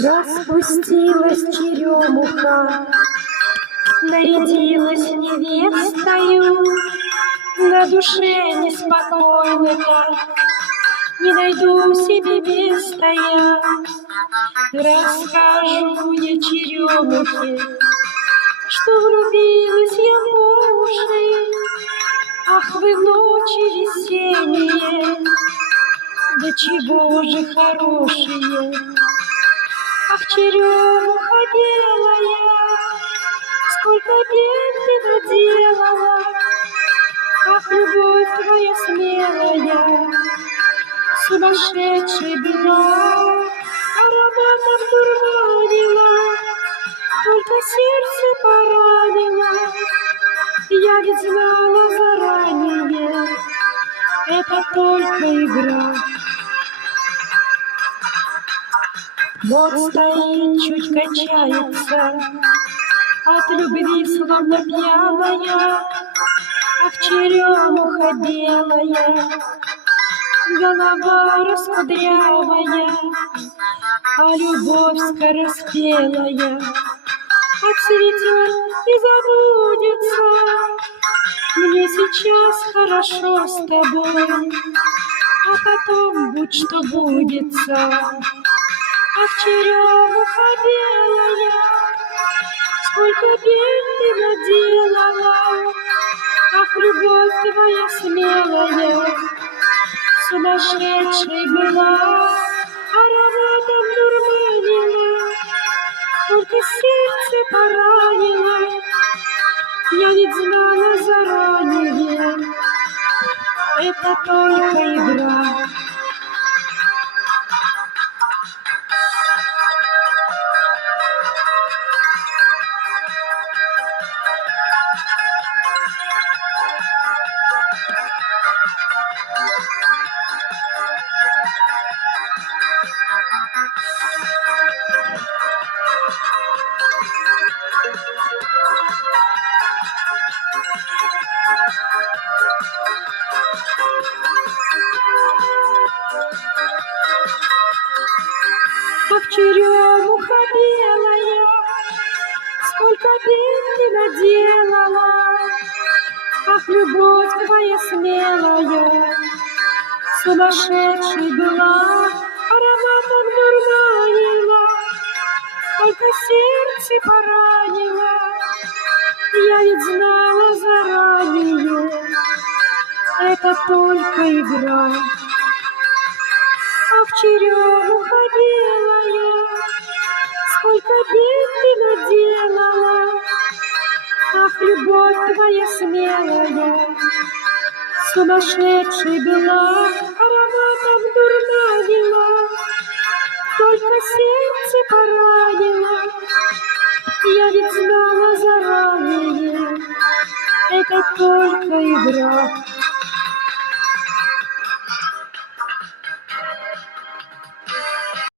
Распустилась черемуха, нарядилась невестою, на душе неспокойно так, не найду себе места я. Расскажу я черемухе, что влюбилась я в уши. Ах, вы ночи весенние, да чего же хорошие. Ах, черемуха белая, сколько бед ты наделала. Ах, любовь твоя смелая, сумасшедшей была, ароматом дурманила, только сердце поранила. Я ведь знала заранее, это только игра. Вот стоит, чуть качается, от любви словно пьяная. Ах, черемуха белая, голова раскудрявая, а любовь скороспелая отцветет и забудется. Мне сейчас хорошо с тобой, а потом будь что будется. Ах, черемуха белая, сколько бед ты наделала. Ах, любовь твоя смелая, сумасшедшей была, ароматом дурманила, только сердце поранило. Я ведь знала заранее, это только игра. Ах, черемуха белая, сколько бед ты наделала. Ах, любовь твоя смелая, сумасшедшей была, ароматом дурманила, только сердце поранило. Я ведь знала заранее, это только игра. Ах, черемуха белая, сколько бед ты наделала. Ах, любовь твоя смелая, сумасшедшей была, ароматом дурманила, только сердце поранило. Я ведь знала заранее, это только игра.